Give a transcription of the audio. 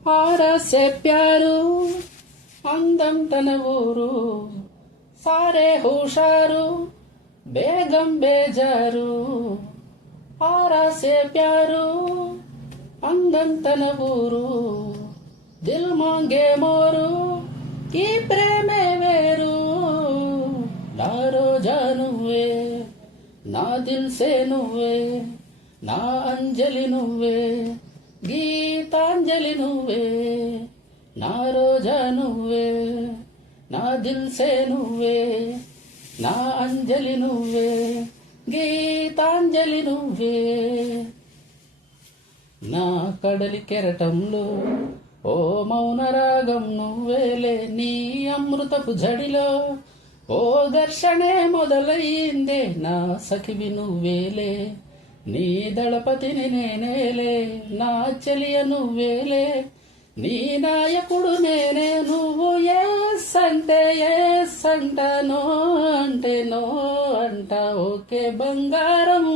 ఆరసే ప్యారు అందం తన ఊరు సారే హుషారు బేగం బేజారు ఆరాసే ప్యారు అందం తన ఊరు దిల్ మాంగే మోరు ఈ ప్రేమే వేరు నా రోజా నువ్వే నా దిల్ సే నువ్వే నా అంజలి నువ్వే గీతాంజలి నువ్వే నా రోజా నువ్వే నా దిల్ సే నువ్వే నా అంజలి నువ్వే గీతాంజలి నువ్వే నా కడలి కెరటంలో ఓ మౌన రాగం నువ్వేలే నీ అమృతపు జడిలో ఓ ఘర్షణే మొదలయ్యిందే నా సఖివి నువ్వేలే నీ దళపతిని నేనేలే నా చెలియ నువ్వేలే నీ నాయకుడు నేనే నువ్వు ఎస్ అంటే ఎస్ అంట నో అంటే నో అంట ఓకే బంగారం